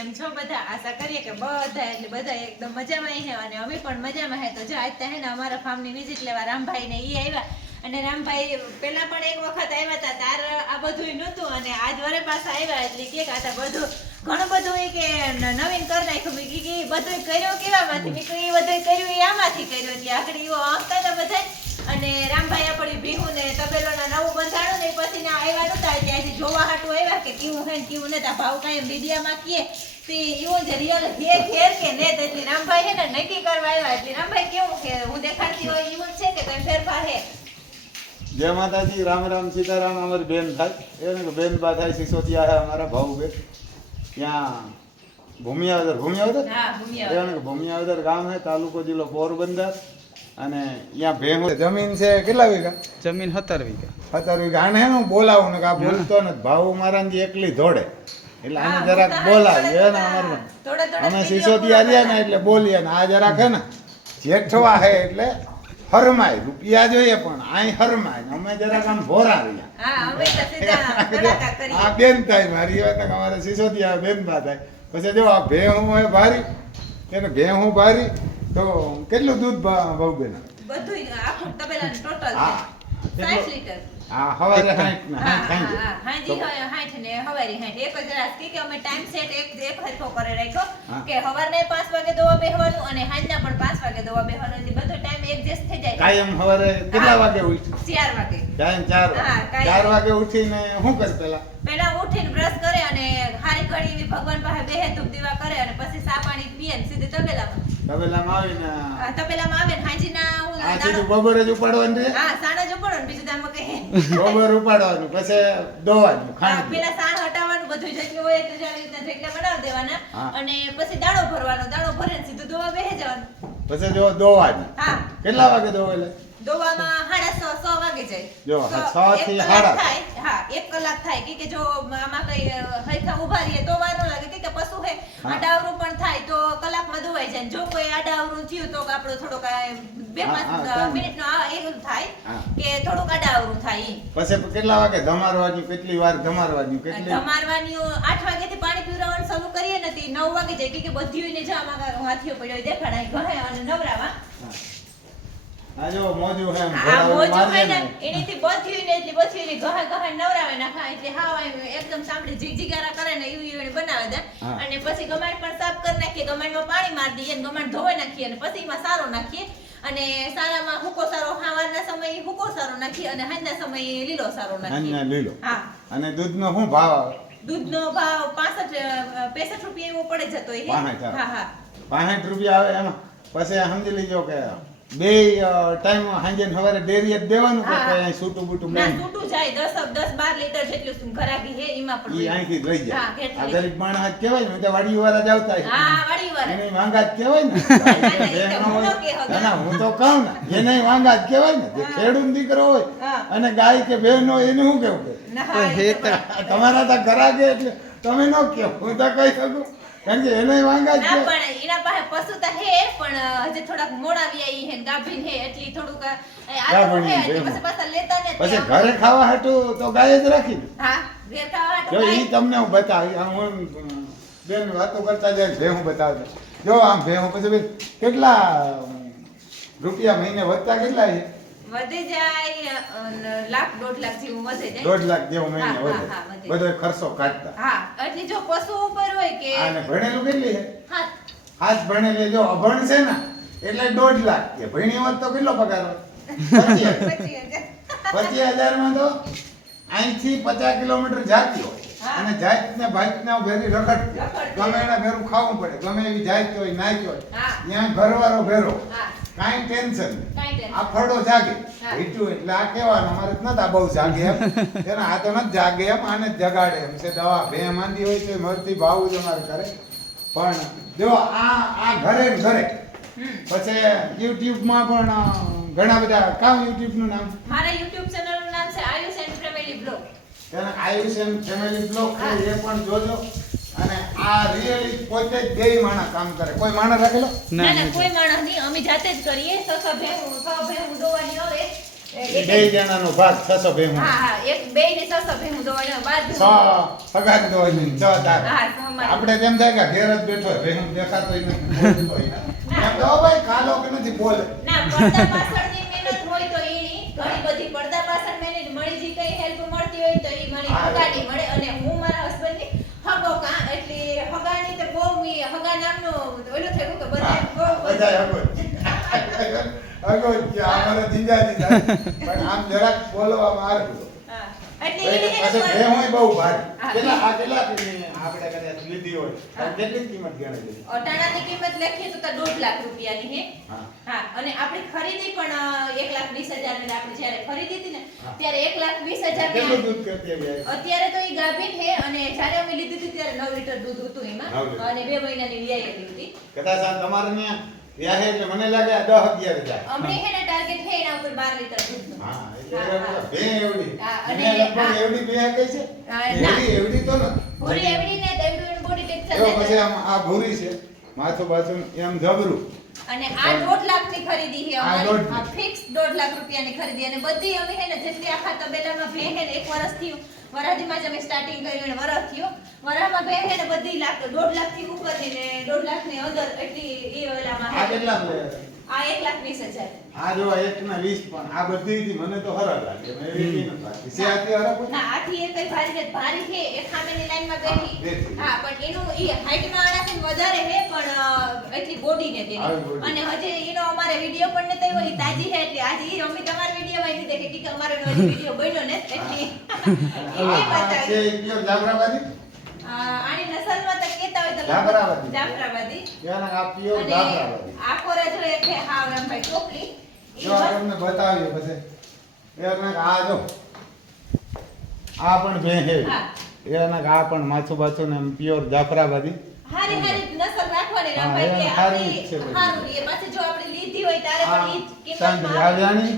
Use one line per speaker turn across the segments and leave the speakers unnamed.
કેમ છો બધા? આશા કરીએ કે બધા, એટલે બધા એકદમ મજામાં હે અને અમે પણ મજામાં હે તો જો, આજ હે ને અમારા ફાર્મની વિઝિટ લેવા રામભાઈ ને એ આવ્યા. અને રામભાઈ પેલા પણ એક વખત આવ્યા હતા, તાર આ બધું નહોતું અને આજ વરે પાછા આવ્યા એટલે કે આ બધું ઘણું બધું એ કે નવીન કરી નાખ્યું. મેં કીધું બધું કર્યું કેવામાંથી મેં એ બધું કર્યું એ આમાંથી કર્યું. એટલે આગળ એવો હતા બધાય અને રામભાઈ આપણી ભીહું ને તબેલોના નવું બંધાણું ને પછી ના આવ્યા નતા આજે જોવા હાટું આવ્યા કે કેવું હે કેવું આ ભાવ કાંઈ મીડિયામાં કીએ તે એવું જે રિયલ હે ઘેર કે ને એટલે રામભાઈ હે ને નક્કી કરવા આવ્યા. એટલે રામભાઈ કેવું કે હું દેખાડતી હોય એવું છે કે કઈ ફેરફાર હે?
જય માતાજી રામ રામ સીતારામ અમારી બેન થાય. એને બેન બા થાય સિસોદિયા હે અમારા ભાવ બેન ત્યાં ભૂમિયાવદર ભૂમિયાવદર? ભૂમિયાવદર ગામ હે તાલુકો જિલ્લો પોરબંદર. અને ત્યાં ભેહું જમીન છે કેટલા વીઘા?
જમીન સત્તર વીઘા.
સત્તર વીઘા. આને હે હું બોલાવું ને કે આ બોલતો નથી. ભાવ મારાથી એકલી ધોડે એટલે આને જરાક
હું તો
બોલાવી હે ને અમારું
થોડા થોડા
અમે સિસોદિયા રહ્યા ને એટલે બોલીએ ને. આ જરાક હે ને જેઠવા હે એટલે હરમાય. રૂપિયા જોઈએ પણ આય હરમાય અમે જરાક આમ ભોરા રહ્યા.
હા અમે તો સીધા કલાકાર કરીએ.
આ બેન થાય મારી વાત કે અમારે સિસોદિયા બેન બા થાય. પછી જો આ ભે હું ભારી એને ભેહું ભારી તો કેટલું દૂધ ભાવ બેન?
બધું આખું તબેલાનું ટોટલ 60 લીટર.
હા હવારે હાઈટ ને
હા,
હાઈટ
હા, હા. હાંજી હોય, હાંઠ ને હવારી હાંઠ. એક જ રાત. કે કે અમે time set એક એક હરખો કરે રાખ્યો. કે હવારના પાંચ વાગે દવા બેહવાનું અને હાંજના પણ પાંચ વાગે દવા બેહવાનું. એટલે બધો time adjust થઈ જાય.
કાયમ હવારે કેટલા વાગે ઉઠી
ચાર વાગે.
કાયમ ચાર
હા,
વાગે વાગે ઉઠીને શું કરે પેલા
પેલા ઉઠીને બ્રશ કરે અને હારી ઘડી એવી ભગવાન પાસે બેહે ધૂપ દીવા કરે અને પછી સા પાણી પીએ ને સીધી તબેલામાં.
તબેલામાં આવીને
તબેલામાં આવે ને હાંજીના હું
બપોરે જ ઉપાડવાનું
હા, સાડા જ ઉપાડવાનું ને બીજું તો આમાં
બપોર ઉપાડવાનું પછી દોવાનું ખાંડ
પેલા સાણ હટાવવાનું બધું જેટલું હોય એટલું જ આવી રીતના જેટલા બનાવી દેવાના. અને પછી દાણો ભરવાનો દાણો ભરીને સીધું દોવા બેસી જવાનું.
પછી જો દોવાનું.
હા.
કેટલા વાગે દોવે એટલે
દોવામાં સાડા છ વાગે જાય.
જો,
છ-
થી સાડા.
હા એક કલાક થાય. કે જો આમાં કઈ હરખા ઊભા રહીએ તો વાર લાગે કે પશુ હે આડાવરું પણ થાય તો કલાકમાં દોવાઈ જાય. જો કોઈ આડાવરું થયું તો આપણો થોડોક બે પાંચ
મિનિટ
મિનિટનો એવું થાય કે થોડુંક આડાવરું થાય.
પછી કેટલા વાગે? ધમારવાનું કેટલી વાર ધમારવાનું કેટલી?
ધમારવાની આઠ વાગ્યાથી પાણી પીવડાવવાનું શરૂ કરીએ નથી નવ વાગે જાય. કે બધી ને આમાં હાથીઓ પડ્યો દેખાડાય ગહે અને નવરાવા.
આ જો મોજું હે
આ મોજું
મારીએ
ને
ને.
એનીથી બધી ને એટલી બધી ને ગહે ગહે નવરાવે નાખા એટલે હા એકદમ સાંભળે જીગજીગારા કરે ને એવું એને બનાવે દે
હા.
અને પછી ગમાડ પણ સાફ કરી નાખીએ ગમાડમાં પાણી મારી દઈએ ને ગમાડ ધોઈ નાખીએ અને પછી એમાં સારો નાખીએ. અને સારામાં હુકો સારો ખાવાના સમયે હુકો સારો નાખીએ અને સાંજના સમયે લીલો સારો નાખીએ.
લીલો.
હા.
અને દૂધનો શું ભાવ આવે?
દૂધનો ભાવ 65 65 રૂપિયા એવો પડે જતો એ હા. હા
પાંસઠ રૂપિયા આવે એમાં પછી સમજી લેજો કે બે ટાઈમ હાંજે સવારે ડેરી જ દેવાનું કે
હા.
અહીં સૂટું બૂટું
ના સૂટું જાય. 10 10 12 લીટર જેટલું ખરાબી હે એમાં પણ
ઈ અહીંથી લઈ જાય. આ ગરીબ માણસ જ કહેવાય ને તો વાડી વાળા જ આવતા હોય.
હા વાડી
એને વાંગા જ કહેવાય ને.
ના, ના, હું તો
કહું ને એને વાંગા જ કહેવાય ને જે. ખેડૂત દીકરો હોય અને ગાય કે બહેન હોય એને શું કેવું કે
તો
તમારા. તો ઘરાકે એટલે તમે ન કહો હું તો કહી શકું. કારણ કે એને વાંગા જ કહેવાય.
પણ એના પાસે પશુ તો હે પણ હજી થોડાક મોડા આવી હે ગાભીન હે એટલી થોડુંક આ હે. પછી પાછા લેતા ને
પછી ઘરે ખાવા હાટું તો ગાય જ રાખી
હા ઘરે ખાવા હાટુ
જો ઈ તમને હું બતાવી હું બેન વાતો કરતા જાય ભેહું બતાવતો જો આમ ભેહું પછી બેન કેટલા રૂપિયા મહિને વધતા કેટલા છે?
વધી જાય લાખ દોઢ લાખ જેવું વધે જાય.
દોઢ લાખ જેવું મહિને વધે. બધો ખર્ચો કાઢતા.
હા એટલે જો પશુ ઉપર હોય કે
આને ભણેલું કેટલી છે?
હા
હાથ ભણેલી જો અભણ છે ને એટલે દોઢ લાખ. કે ભણી હોત તો કેટલો પગાર હોય પચીસ હજારમાં તો અહીંથી પચાસ કિલોમીટર જાતી હોય. અને જાત ને ભાત ને ભેરી
રખડ.
ગમે એના ભેરું ખાવું પડે ગમે એવી જાત હોય નાચ હોય. ત્યાં ઘરવાળો ભેરો. કાંઈ ટેન્શન. આ ફળો જાગે. હીટું એટલે આ કહેવાનું અમારે નથી આ બહુ જાગે એમ. એના આ તો નથી જાગે એમ આને જગાડે એમ. છે દવા બે માંદી હોય તો મરતી ભાવું જ અમારે કરે પણ જો આ આ ઘરે ને ઘરે.
પછી
પછી યુટ્યુબમાં પણ ઘણા બધા કામ યુટ્યુબનું નામ?
મારા યુટ્યુબ ચેનલનું નામ છે આયુષ એન્ડ ફેમિલી બ્લોગ.
તેને એન્ડ ફેમિલી બ્લોગ એ પણ જોજો. અને આ રિયલી પોતે જ બે માણસ કામ કરે. કોઈ માણસ રાખેલો?
ના ના કોઈ માણસ નહીં. અમે જાતે જ કરીએ. સસા ભેહું સા ભેહું દોવાની આવે.
બે જણાનો ભાગ છસો
એક બે ની બાદ
છ પગાર છ તાર. આપણે તેમ થાય કે ઘેર જ બેઠો ભેહું નથી ભાઈ કાલો કે બોલે.
ના પડદા પાછળની મહેનત હોય તો ઈની ઘણી બધી પડદા પાછળ મહેનત મળી જે કઈ હેલ્પ મળતી હોય તો એ મને. હગાની મળે. અને હું મારા હસબન્ડની હગો કા એટલે હગાની તો બહુ હગા નામનો ઓલો થયું કે બધા
બધા. અગો અમારે પણ આમ જરાક બોલવામાં આવ્યું
ખરીદી પણ એક લાખ વીસ હજારની આપણે જયારે ખરીદી હતી ને ત્યારે એક લાખ વીસ હજાર
કેટલું દૂધ કરતી આવી આ?
અત્યારે તો ઈ ગાભી છે અને જયારે અમે લીધી હતી ત્યારે નવ લીટર દૂધ હતું એમાં અને બે મહિનાની વ્યાય હતી.
કદાચ તમારે ત્યાં વ્યાહે એટલે મને લાગે આ દસ અગિયાર હજાર.
અમને છે ને ટાર્ગેટ છે એના ઉપર બાર લીટર દૂધ
હા એટલે
હા, હા.
બે એવડી. અને લગભગ એવડી બે કહે છે? એવડી એવડી તો નથી.
ભૂરી એવડી ને દેવડું એનું body texture
એવો પછી આમ આ ભૂરી છે માથું બાથું એમ જબરું.
અને આ દોઢ લાખની ખરીદી છે
આ
અમારી. ફિક્સ દોઢ લાખ રૂપિયાની ખરીદી. અને બધી અમે છે ને જેટલી આખા તબેલામાં ભે છે ને એક વર્ષ થયું વરાજીમાં જ અમે સ્ટાર્ટિંગ કર્યું અને વરસ થયો. વરામાં છે ને બધી લાખ દોઢ લાખથી ઉપર ને દોઢ લાખની અંદર એટલી એ ઓલામાં
આ
એક લાખ વીસ હજાર.
આ જો એક ના વીસ પણ આ બધી થી મને તો હરખ લાગે મેં એવી નથી લાગતી. છે આથી હરખ
ના આથી એ કઈ ભારી છે ભારી છે એ ખામેની લાઈનમાં
હા,
બેઠી.
બેઠી.
હા પણ એનું ઈ હાઈટમાં આનાથી વધારે હે પણ એટલી બોડી ને તેની. અને હજી એનો અમારે વિડિયો પણ આવ્યો ઈ તાજી હે એટલે આજે ઈ અમે તમારા વિડિયોમાં નથી દીધે કે અમારો વિડિયો બન્યો ને એટલી.
અને
એ
છે
બતાવી.
ઈ કયો જાફરાબાદી?
આ આની નસલમાં તો કેતા હોય તો
જાફરાબાદી.
જાફરાબાદી
ત્યાંના આ
અને
જાફરાબાદી.
આ કોરે જો એક છે હા રામભાઈ ટોપલી.
જો તમને બતાવ્યો પછી એના આ જો. આ પણ હે.
હા.
એના આ પણ માછું બાછું ને પ્યોર જાફરાબાદી
હારી હારી નસલ રાખવાની
હા,
કે આપણી
જ છે બધી.
હારું રહે. પાછી જો આપણે લીધી હોય ત્યારે પણ ઈ કિંમતમાં
આ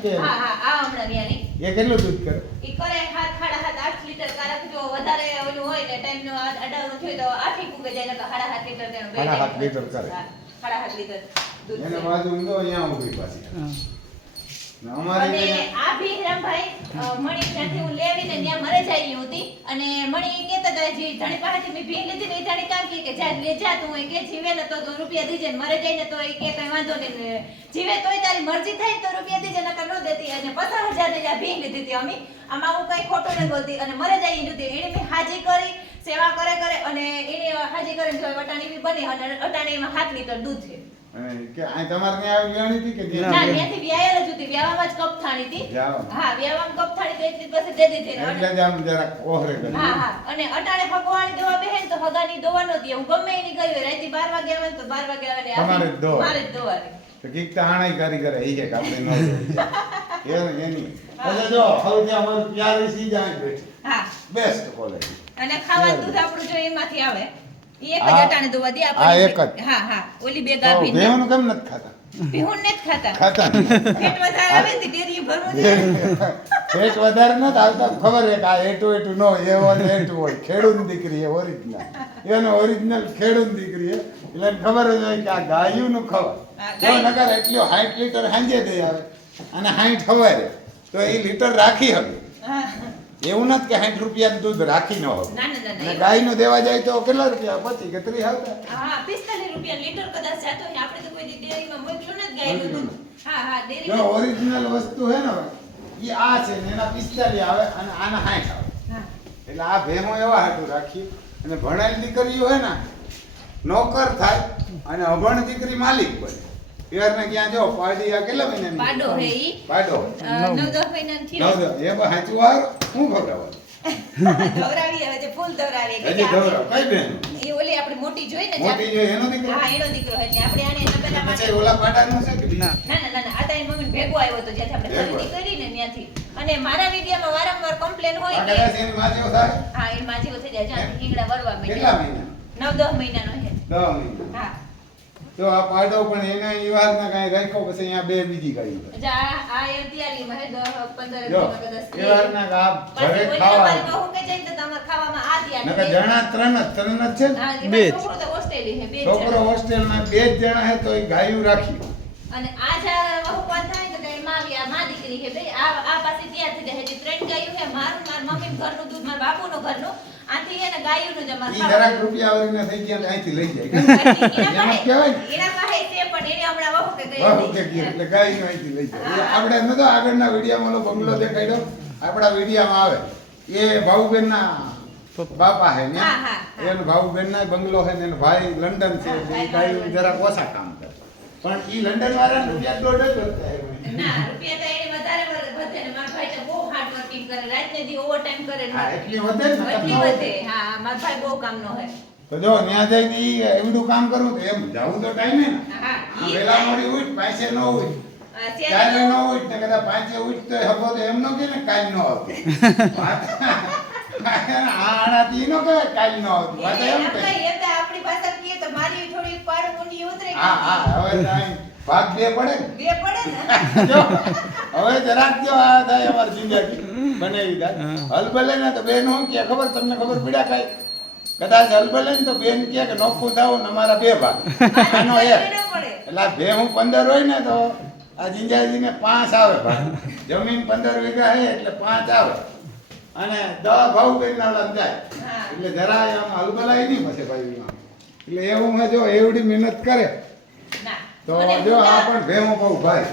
કે
હા હા આ હમણાં ન્યાની.
એ કેટલું દૂધ કરે
ઈ કરે હાથ સાડા હાથ આઠ લીટર કારણ જો વધારે ઓલું હોય ને ટાઈમ નો અડાવણું થયું તો આઠી ફૂગે જાય હાથ લીટર બે
હાથ. લીટર કરે.
હા, હાથ લીટર દૂધ
એને બાજુ ઊંધો અહીંયા ઊભી પાછી ને
અને આ ભી મણી જ્યાંથી હું લેવીને ત્યાં મરે જાય હતી. અને મણી કહેતા હતા જે ધણી પાસેથી મેં ભીખ લીધી ને એ ધણી કામ કે જા લે જા તું એ કે જીવે ને તો તું રૂપિયા દીજે મરે જાય તો એ કે કઈ વાંધો નહીં જીવે તોય તારી મરજી થાય તો રૂપિયા દીજે નકર ન દેતી. અને પચાસ હજારની આ ભીખ લીધી હતી અમે. આમાં હું કઈ ખોટું નથી બોલતી. અને મરે જાય એ નથી એને મેં હાજી કરી સેવા કરે કરે અને એને હાજી કરીને જો વટાણી બી બની અને અટાણીમાં હાથ લીટર દૂધ છે.
કે આ તમારે ત્યાં આવી વ્યાણી હતી કે
ના ત્યાંથી વ્યાયેલ જ હતી વ્યાવામાં જ કપથાણી હતી. હા વ્યાવામાં કપથાણી તો એટલી પાસે દે દીધી ને
એટલે જ આમ જરાક ઓહરે કરી.
હા હા. અને અટાણે ભગવાન દવા બેહે તો હગાની દવા નો હું ગમે એની ગઈ હોય રાતે 12 વાગે આવે ને તો 12 વાગે આવે ને
તમારે જ દવા.
મારે જ દવા
તો કીક તો હાણાઈ કારીગર એ કે આપણે ન જોઈએ. એની એટલે જો હવે અમારું પ્યારી સી જાય બેઠી.
હા.
બેસ્ટ કોલેજ
અને ખાવાનું દૂધ આપણું જો એમાંથી આવે. એક જ અટાણે
આ એક જ.
હા હા ઓલી બે ગાભી
ભેહુંનું કેમ નથી ખાતા?
ભીહું ને ખાતા.
ખાતા
પેટ વધારે આવે ને તો ભરવું
પેટ વધારે નથી આવતા. ખબર છે કે આ એટું એટું ન એ એવો ને એટું હોય. ખેડૂત દીકરી એ ઓરિજિનલ એનો ઓરિજિનલ ખેડૂત દીકરી એટલે ખબર જ હોય કે આ ગાયુંનું ખબર
હા,
જો
ગાય-
નકર એટલું સાઠ લીટર સાંજે દઈ આવે. અને સાઠ હવારે. તો એ લીટર રાખી હવે. એવું નથી કે સાઠ રૂપિયાનું દૂધ રાખી ન હોય
ના ના ના,
અને
ગાય
ગાયનું દેવા જાય તો કેટલા રૂપિયા પચી કે ત્રીસ આવતા?
હા 45 રૂપિયા લીટર કદાચ જાતો હોય. આપણે તો કોઈ ડેરીમાં મોકલ્યું નથી ગાયનું દૂધ. હા હા
જો ઓરિજિનલ વસ્તુ હે ને એ આ છે ને એના પિસ્તાલીસ આવે અને આના સાઠ આવે. એટલે આ ભેમો એવા હાટું રાખી અને ભણેલ દીકરીઓ હોય ને નોકર થાય અને અભણ દીકરી માલિક બને. પિયરને ક્યાં જો પાડી આ કેટલા મહિનાની?
પાડો હે ઈ.
પાડો.
નવ દસ મહિનાની
નવ દસ. એ બા વાર ખવડાવવાનું
ધવરાવી હવે જે ફૂલ ધવરાવી કે
ધવરાવ કઈ બેન.
એ ઓલી આપણી મોટી જોઈ ને
મોટી
જાત-
એનો દીકરો?
હા એનો દીકરો એટલે આપણે આને તબેલા માટે
ઓલા પાડાનો છે કે
ના.
ના ના ના આ તારી મમ્મી ભેગો આવ્યો તો જ્યાંથી આપણે. ખરીદી કરી ને ત્યાંથી. અને મારા વિડીયોમાં વારંવાર કમ્પ્લેન હોય કે
એની માં થાય?
હા એ માં જેવો થઈ જાય જ્યાંથી ઈંગડા વરવા
કેટલા મહિના?
નવ દસ મહિનાનો છે.
મહિના.
હા.
તો આ પાડો પણ એને ઈ ના કાંઈ રાખ્યો પછી અહીંયા બે બીજી ગાયો છે.
આ એ તૈયારીમાં હે દસ પંદર
જો ના કે ઘરે ખાવા
બહુ કે જઈ તો તમારે ખાવામાં આ ધ્યાન
નકર જણા ત્રણ જ ત્રણ જ છે
હા,
બે
છોકરો તો હોસ્ટેલી હે બે
છોકરો હોસ્ટેલમાં બે જ જણા હે તો એ ગાયું રાખી.
અને આ જ્યાં વહુપાત થાય તો કે માં આવી, આ માં દીકરી હે બે આ આ ને મારું મારા મમ્મી ઘરનું દૂધ મારા બાપુનું ઘરનું આથી જ અમારે
જરાક રૂપિયા આવરીને થઈ ગયા અહીંથી લઈ જાય. એમ કહેવાય
એના પાસે છે પણ એને હમણાં વહુ કે ગઈ
વાહ, કે ગયા એટલે ગાયનું અહીંથી લઈ જાય. આપણે એમ તો આગળના વિડીયોમાં ઓલો બંગલો દેખાડ્યો. આપણા વિડિયામાં આવે. એ ભાઉબેનના બાપા હે ને?
હા, હા.
બંગલો હે ને એનો ભાઈ લંડન છે ગાયું જરાક ઓછા કામ કરે. પણ ઈ લંડન વાળા રૂપિયા દોઢ જ વધતા
ના રૂપિયા તો એને વધારે વધે ને મારા ભાઈ તો બહુ હાર્ડ વર્કિંગ કરે. રાતને દી ઓવરટાઈમ કરે ને
હા એટલી વધે ને?
એટલી
તમને
વધે. હા મારા ભાઈ બહુ કામનો હે
તો જો ત્યાં જઈને ઈ એવડું કામ કરવું તો એમ. જાવું તો ટાઈમે ને.
હા ઈ
વેલા મોડી ઉઠ પાસે ન ઉઠ.
અ,
ચાલે
ત્યારે
ન ઉઠ ને કદાચ પાંચે ઉઠ તો હબો તો એમ ન કે ને કાલ ન આવતું. આ આણાથી નો કહેવાય કાલ ન આવતું. વાત એમ
એમ
કહે
કહીએ તો આપણી કહીએ તો મારી થોડી પાડ ઊંડી ઉતરે
હા હા હવે તાઈ ભાગ બે પડે ને?
બે પડે ને?
જો હવે જરાક જો આ થાય અમાર જિંદગી. બનાવી થાય હલબલે ને તો બેન હું કે ખબર તમને ખબર પડ્યા કઈ? કદાચ હલબલે ને તો બેન કે કે નોખું થાવ ને અમારા બે ભાગ. આનો એક એટલે આ બે હું પંદર હોય ને તો આ જિંજાજીને પાંચ આવે ભાગ. જમીન પંદર વીઘા હે એટલે પાંચ આવે. અને દવા ભાવ બેન ના જાય એટલે જરાય આમ હલબલાય નહીં પછી ભાઈ. એટલે એવું હે જો એવડી મહેનત કરે.
ના.
તો જો આ પણ ભેમો બહુ ભારી.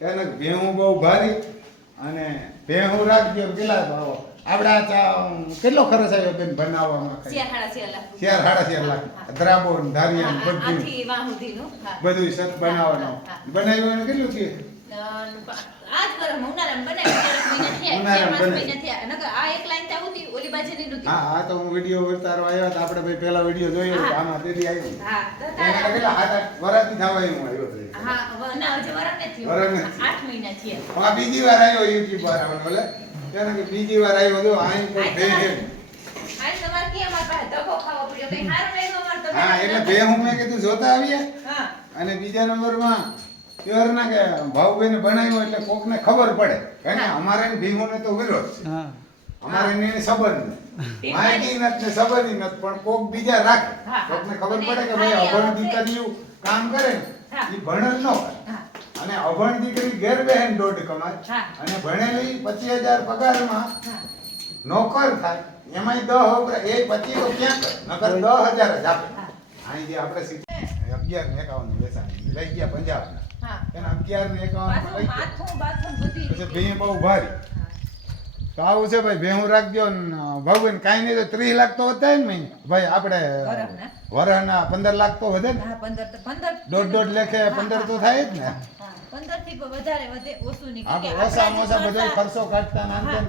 એને ભેહું બહુ ભારી અને ભેહું રાખજો કેટલા ભાવો? આપડા ચા- કેટલો ખર્ચ આવ્યો બેન બનાવવામાં?
ચાર
સાડા ચાર લાખ ધરાબો ધારિયા બધું. બધું સત બનાવવાનું. બનાવ્યું કેટલું થયું?
આ ઉનાળામાં બનાવ્યું,
ઉનાળામાં બને.
મહિના થયા. નકર આ એક લાઈન તો ઓલી બાજુની નહોતી.
હા આ તો હું વિડિયો ઉતારવા આવ્યા તો આપણે ભાઈ પહેલા વિડિયો જોયો તો આમાં તેથી આવ્યો
હા, તો તારા-
કેટલા સાત આઠ વરાથી થવા આવ્યું આવ્યો તો.
હા, ના, હજી વરસ નથી
નથી.
આઠ મહિના છે
હા બીજી વાર આવ્યો યુટ્યુબ પર આવવાનો એટલે તેને કે બીજી વાર આવ્યો તો આઈ કોઈ
આ
ભે હે.
તમારે- આ તમારે પાસે ધક્કો ખાવો પડ્યો? કંઈ સારું લાગ્યું અમારે તો
હા એટલે બે હું મેં કીધું જોતા આવીએ
હા,
અને બીજા નંબરમાં પ્યોર ના કે ભાવભાઈને બનાવ્યું એટલે કોકને ખબર પડે કારણ કે
હા.
અમારે ને ભીમોને તો વિરોધ છે
હા
અમારે એને સબર સંબંધ નથી માહિતી નથી ને નથી પણ કોક બીજા રાખે. કોકને ખબર પડે કે ભાઈ અભણ. દીકરીઓ કામ કરે ને એ ભણેલ ન કરે અને અભણ દીકરી ઘેર બેહેન દોઢ કમાય. અને ભણેલી પચીસ હજાર પગારમાં નોકર થાય એમાંય દહ વપરાય એ પચીસ તો ક્યાં કરે? નકર દસ હજાર જ આપે. અહીં જે આપણે અગિયાર ને એકાવન લઈ ગયા પંજાબ એના અગિયાર ને એકાવન
પછી રીતે.
ભેં બહુ ભારી. તો આવું છે ભાઈ ભેહું રાખજો ને ભાવભાઈ કાંઈ નહીં તો ત્રીસ લાખ તો વધે ને ભાઈ આપણે
વરહના.
પંદર લાખ તો વધે ને. દોઢ દોઢ લેખે પંદર તો થાય જ ને.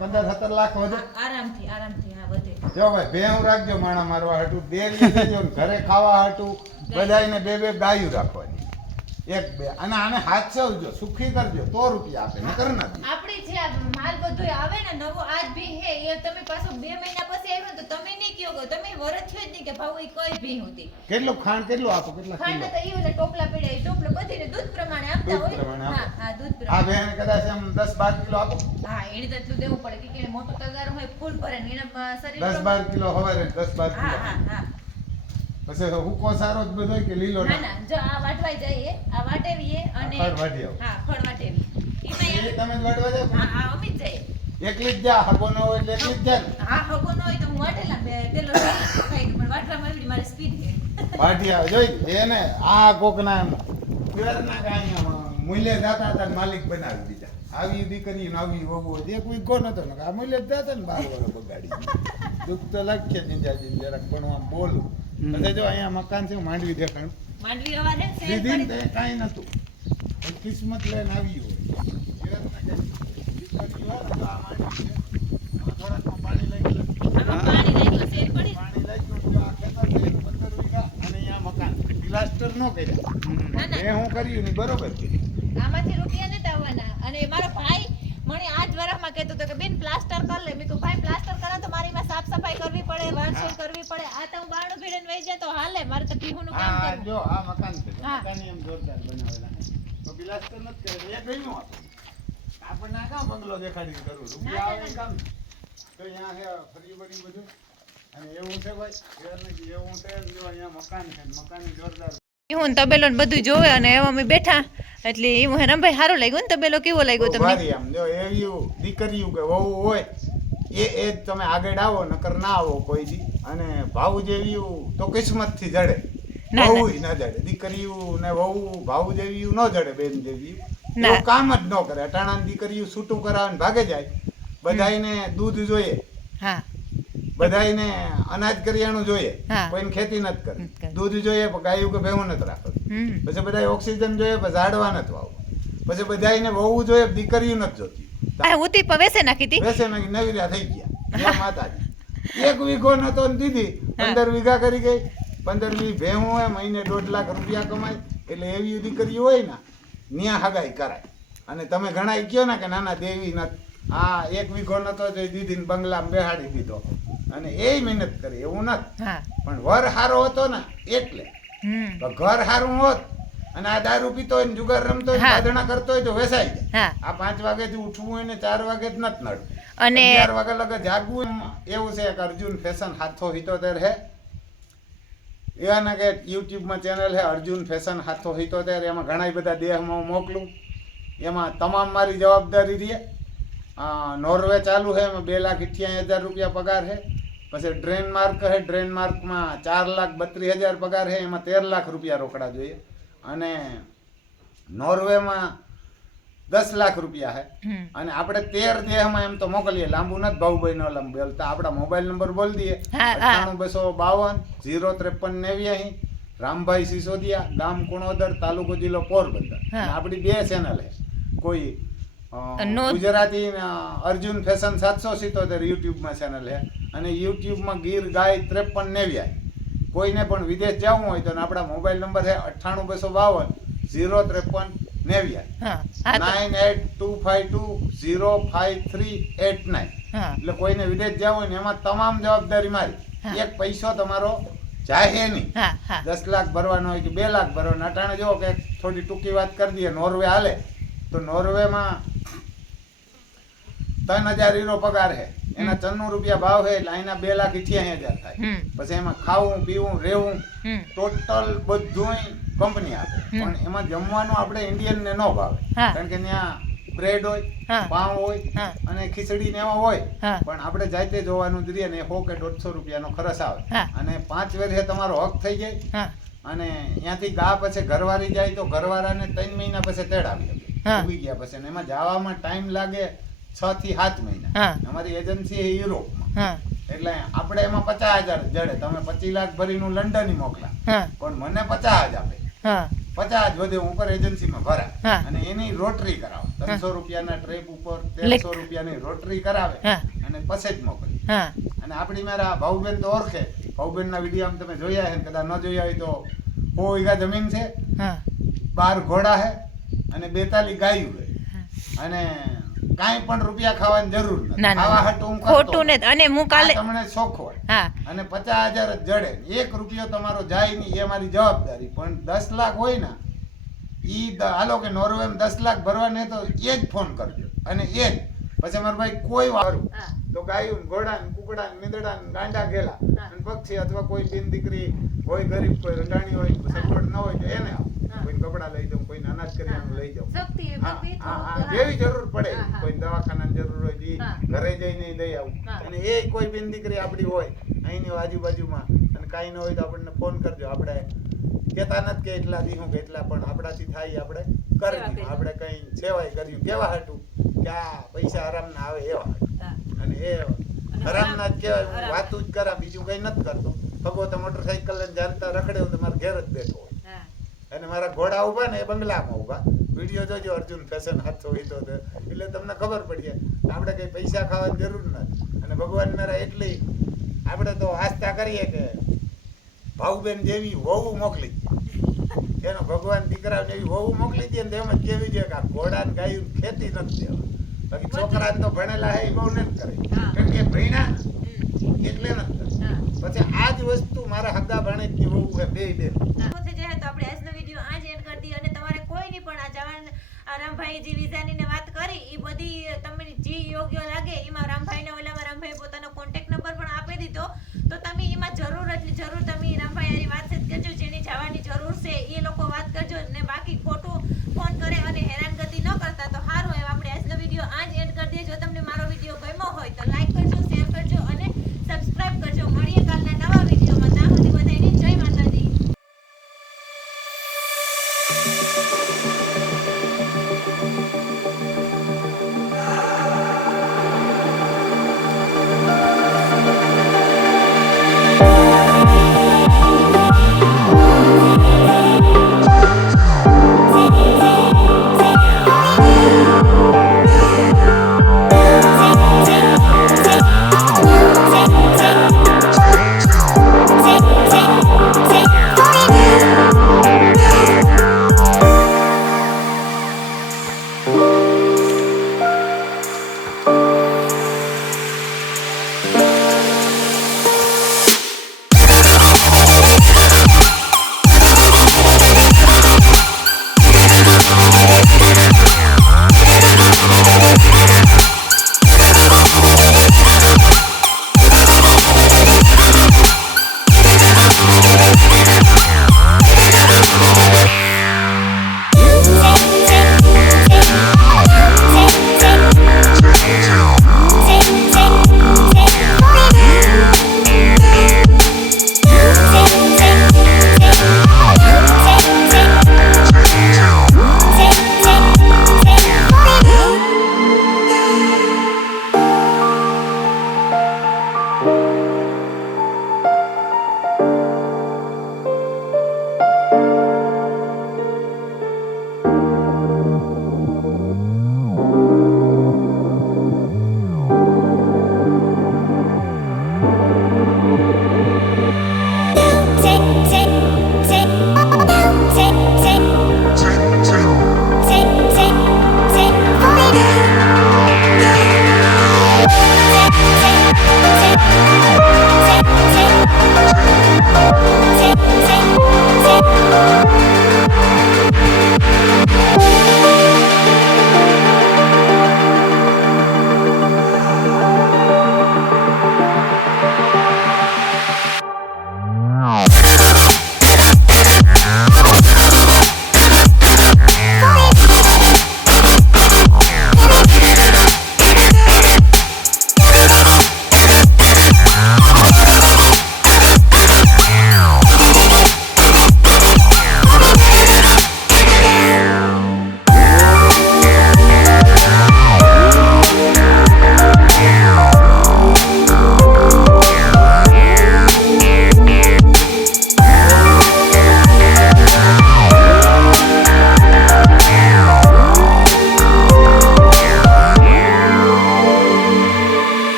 બધા ઘરે ખાવા હાટું. બધાયને બે બે ગાયું રાખવાની. એક બે. અને આને હાથ સવજો સુખી કરજો તો રૂપિયા આપે નકર નથી
આપણી છે આ માલ બધું આવે ને નવો આજ ભી હે એ તમે પાછો બે મહિના પછી આવ્યો તો તમે નહીં કયો ગો તમે વરત થયો જ નહીં કે ભાવ એ કોઈ ભી હતી
કેટલું ખાંડ કેટલું આપો કેટલા
ખાંડ તો ઈ ઓલા ટોપલા પડ્યા ઈ ટોપલા બધીને દૂધ પ્રમાણે આપતા હોય હા હા દૂધ
આ
પ્રમાણે
બેન કદાચ એમ 10 12 કિલો આપો.
હા એને તો એટલું દેવું પડે કે મોટો તગાર હોય ફૂલ ભરે ને એના શરીર
10 12 કિલો હવારે દસ બાર
હા
કિલો
હા હા.
પછી હુકો સારો જ બધો કે લીલો
ના
ના?
ના જો આ વાટવા જઈએ આ વાટેવીએ અને
ફળ વાટી આવો.
હા ફળ વાટેવી એમાં
એ તમે જ વાટવા જાવ
હા હા અમી જ જઈએ.
એકલી જ જા હગો ન હોય એટલે એકલી જ જા.
હા હગો ન હોય તો હું વાટેલા બે પેલો ખાઈ પણ વાટવામાં એવડી મારી સ્પીડ છે.
વાટી આવે જોઈ એને આ કોકના એમ ના કાંઈ મૂલ્ય દાતા હતા માલિક બનાવી દીધા. આવી દીકરી ને આવી વહુ જે કોઈ ગો નતો ને આ મૂલ્ય દાતા ને બાર વર્ષ બગાડી દુઃખ તો લાગશે નિંજાજી જરાક પણ આમ બોલું. પછી જો અહીંયા મકાન છે માંડવી દેખાણ
માંડવી અવારે શેર
દીધી ને તે કાંઈ નતું કિસ્મત લઈને આવી હોય. ઘરના કાંઈ દીકરી હોય ને તો આ માંડવી છે. આમાં થોડાકમાં પાણી લઈ ગયેલું
આમાં પાણી નાખ્યું શેર પડી
પાણી લાગ્યું જો આ ખેતર છે એનું પંદર વીઘા અને અહીંયા મકાન. પ્લાસ્ટર ન કર્યા.
ના ના
એ હું કર્યું ને બરોબર.
આમાંથી રૂપિયા નતા આવવાના. અને મારો ભાઈ મને આ જ વરસમાં કહેતો હતો કે બેન પ્લાસ્ટર કર લે. મેં કહું ભાઈ પ્લાસ્ટર કરો તો મારી માં સાફ સફાઈ કરવી પડે વારસોઈ કરવી પડે. આ તો હું બારણું ભીડન વહી જાય તો હાલે મારે તો પીહુનું કામ કરવું.
જો આ મકાન છે. મકાન એમ જોરદાર બનાવેલા છે. તો પ્લાસ્ટર નથી કરે એ ગયું આપણે આપણને આ કામ બંગલો દેખાડી કરવું રૂપિયા આવે કામ તો અહીંયા છે ફરી બળી બધું. અને એવું છે ભાઈ એવું છે અહીંયા મકાન છે ને મકાન જોરદાર
હું ને તબેલો ને બધું જોવે અને એવા અમે બેઠા. એટલે એવું હે રમભાઈ સારું લાગ્યું ને તબેલો? કેવો લાગ્યો તમને?
આમ. જો એવી દીકરીયું કે વહુ હોય એ એ તમે આગળ આવો નકર ના આવો કોઈ દી. અને ભાવ જેવી તો કિસ્મતથી જડે.
ના,
વહુ ના જડે. દીકરીયું ને વહુ ભાવ જેવી ન જડે બેન જેવી.
ના.
કામ જ ન કરે. અટાણા દીકરીયું છૂટું કરાવે ને ભાગે જાય. બધાયને દૂધ જોઈએ.
હા.
બધાયને અનાજ કરિયાણું જોઈએ. કોઈને ખેતી નથી કરવી. દૂધ જોઈએ પણ ગાયું કે ભેવું નથી રાખવું. પછી બધા ઓક્સિજન જોઈએ ઝાડવા નથી વાવવું. પછી બધાયને વહુ જોઈએ દીકરીઓ નથી જોતી.
ઉતી પવેસે નાખી હતી?
વેસે નાખી નવીરા થઈ ગયા. માતાજી. એક વીઘો નતો ને દીધી. પંદર વીઘા કરી ગઈ. પંદર વી ભેવું હોય મહિને દોઢ લાખ રૂપિયા કમાય. એટલે એવી દીકરી હોય ને ન્યા હગાઈ કરાય. અને તમે ઘણા કયો ને કે નાના દેવી નથી. આ એક વીઘો નતો તો દીદીને બંગલામાં બેહાડી દીધો. અને એ મહેનત કરી એવું નથી. પણ વર હારો હતો ને એટલે. તો ઘર હારું હોત અને આ દારૂ પીતો હોય જુગાર રમતો હોય ને કરતો હોય તો વેસાઈ જાય. આ પાંચ વાગેથી ઉઠવું હોય ને ચાર વાગે જ નથી નડવું
અને
ચાર વાગે લગે જાગવું એવું છે કે અર્જુન ફેશન હાથો હિતોતેર હે. એવાના કે યુટ્યુબમાં ચેનલ હે અર્જુન ફેશન હાથો હિતોતેર એમાં ઘણા બધા દેહમાં હું મોકલું. એમાં તમામ મારી જવાબદારી રહે. નોર્વે ચાલુ છે એમાં બે લાખ અઠ્યાસી હજાર રૂપિયા પગાર છે. પછી ડ્રેન માર્ક છે ડ્રેન માર્કમાં ચાર લાખ બત્રીસ હજાર પગાર છે એમાં તેર લાખ રૂપિયા રોકડા જોઈએ. અને નોર્વેમાં દસ લાખ રૂપિયા છે.
હમ.
અને આપણે તેર દેહમાં એમ તો મોકલીએ લાંબુ નથી ભાઉભાઈ નો લાંબુ બોલતા. આપણા મોબાઈલ નંબર બોલ દઈએ.
હા, હા.
અઠ્ઠાણું બસો બાવન જીરો ત્રેપન નેવ્યાસી રામભાઈ સિસોદિયા ગામ કુણોદર તાલુકો જિલ્લો પોરબંદર.
હા.
આપણી બે ચેનલ છે. કોઈ ગુજરાતી અર્જુન ફેશન સાતસો સિત્તોતેર યુટ્યુબમાં ચેનલ છે. અને યુટ્યુબમાં ગીર ગાય ત્રેપન નેવ્યા કોઈને પણ વિદેશ જવું હોય તો આપણા મોબાઈલ નંબર છે અઠ્ઠાણું બસો બાવન ઝીરો ત્રેપન
નેવ્યા
nine eight two five two zero five three eight nine. એટલે કોઈને વિદેશ જવું હોય ને એમાં તમામ જવાબદારી મારી. એક પૈસો તમારો જાહે નહીં. દસ લાખ ભરવાનો હોય કે બે લાખ ભરવાનો અટાણે જો કે થોડી ટૂંકી વાત કરી દઈએ નોર્વે હાલે. તો નોર્વેમાં ત્રણ હજાર હીરો પગાર હે. એના ચન્નું રૂપિયા ભાવ હે એટલે અહીંના બે લાખ ઇઠ્યાસી હજાર થાય. પછી એમાં ખાવું પીવું રહેવું ટોટલ બધું કંપની આપે. પણ એમાં જમવાનું આપણે ઇન્ડિયન ને ન ભાવે કારણ કે ત્યાં બ્રેડ હોય પાઉં હોય અને ખીચડી ને એવા હોય. પણ આપણે જાતે જોવાનું જોઈએ ને સો કે દોઢસો રૂપિયાનો ખર્ચ આવે. અને પાંચ વર્ષે તમારો હક થઈ જાય. અને ત્યાંથી ગા પછી ઘરવાળી જાય તો ઘરવાળાને ત્રણ મહિના પછી તેડાવી ઉગી ગયા પછી. એમાં જવામાં ટાઈમ લાગે છ થી સાત મહિના.
હા.
અમારી એજન્સી એ યુરોપમાં. એટલે આપણે એમાં પચાસ હજાર જડે. તમે પચીસ લાખ ભરીનું લંડન મોકલા. પણ મને પચાસ જ આપે. પચાસ વધે ઉપર એજન્સીમાં
ભરા
અને એની રોટરી કરાવે. ત્રણસો રૂપિયાના ટ્રેપ ઉપર
ત્રણસો
તેરસો રૂપિયાની રોટરી કરાવે. અને પછી જ મોકલે. અને આપણી મારા ભાઉબેન તો ઓળખે. ભાઉબેનના વીડિયો તમે જોયા છે કદાચ ન જોયા હોય તો સો વીઘા જમીન છે. બાર ઘોડા છે અને બેતાલી ગાયું છે અને કાંઈ પણ રૂપિયા ખાવાની જરૂર નથી. ખાવા હટ હું
ખોટું ને અને હું કાલે
તમને શોખ હોય.
હા.
અને પચાસ હજાર જ જડે. એક રૂપિયો તમારો જાય નહીં એ મારી જવાબદારી. પણ દસ લાખ હોય ને ઈ હાલો કે નોર્વે દસ લાખ ભરવાને તો એ જ ફોન કરજો. અને એ જ. પછી મારા ભાઈ કોઈ વારું. તો ગાયું ને ઘોડા ને કુકડા ને મીંદડા ને ગાંડા ગેલા અને પક્ષી અથવા કોઈ બેન દીકરી હોય ગરીબ કોઈ રંડાણી હોય સગવડ ન હોય તો એને આપો.
હા.
કપડા લઈ જાઉં કોઈને અનાજ કરિયાણું લઈ જાઉં. જેવી જરૂર પડે. કોઈ દવાખાનાની જરૂર હોય. ઘરે જઈને લઈ દઈ આવું અને એ કોઈ બેન દીકરી આપણી હોય અહીંની આજુબાજુમાં અને કાંઈ ન હોય તો આપણને ફોન કરજો. આપણે કહેતા નથી કે એટલા દી હું એટલા પણ આપણાથી થાય આપણે કરી. આપણે કંઈ સેવાય કર્યું. કેવા હતું કે આ પૈસા આરામ ના આવે એવા અને એ હરામના જ કહેવાય. હું. વાતું જ કરા બીજું કંઈ નથી કરતો. ભગવો તો મોટરસાઇકલ લઈને જાણતા રખડે હું તો મારા ઘેર જ બેઠો હોય. અને મારા ઘોડા ઊભા ને એ બંગલામાં ઊભા વીડિયો જોજો અર્જુન ફેશન હાથો વીતો એટલે તમને ખબર પડી જાય આપણે કઈ પૈસા ખાવાની જરૂર નથી અને ભગવાન મારા એટલી આપણે તો આસ્થા કરીએ કે ભાવબેન જેવી હોવું મોકલી. એનો ભગવાન દીકરા જેવી હોવું મોકલી દે ને એમ જ કેવી છે કે આ ઘોડા ને ગાયું ખેતી નથી દેવા બાકી છોકરા તો ભણેલા હે એ બહુ નથી કરે. કેમ કે ભણ્યા એટલે નથી. પછી આ જ વસ્તુ મારા હગા ભાણેજની વહુ છે, બે બેન
તો આપણે આજનો વિડિયો આજ એન્ડ કરી અને તમારે કોઈની પણ આ જવાન રામભાઈ જે વિઝાની ને વાત કરી એ બધી તમને જે યોગ્ય લાગે, એમાં રામભાઈના ઓલામાં રામભાઈ પોતાનો કોન્ટેક્ટ નંબર પણ આપી દીધો. તો તમે એમાં જરૂર એટલે જરૂર તમે રામભાઈ આની વાત કરજો, જેની જવાની જરૂર છે, એ લોકો વાત કરજો, ને બાકી ખોટું ફોન કરે અને હેરાન હેરાનગતિ ન કરતા, તો સારું એમ. આપણે આજનો વિડિયો આજ એન્ડ કરી દઈએ. જો તમને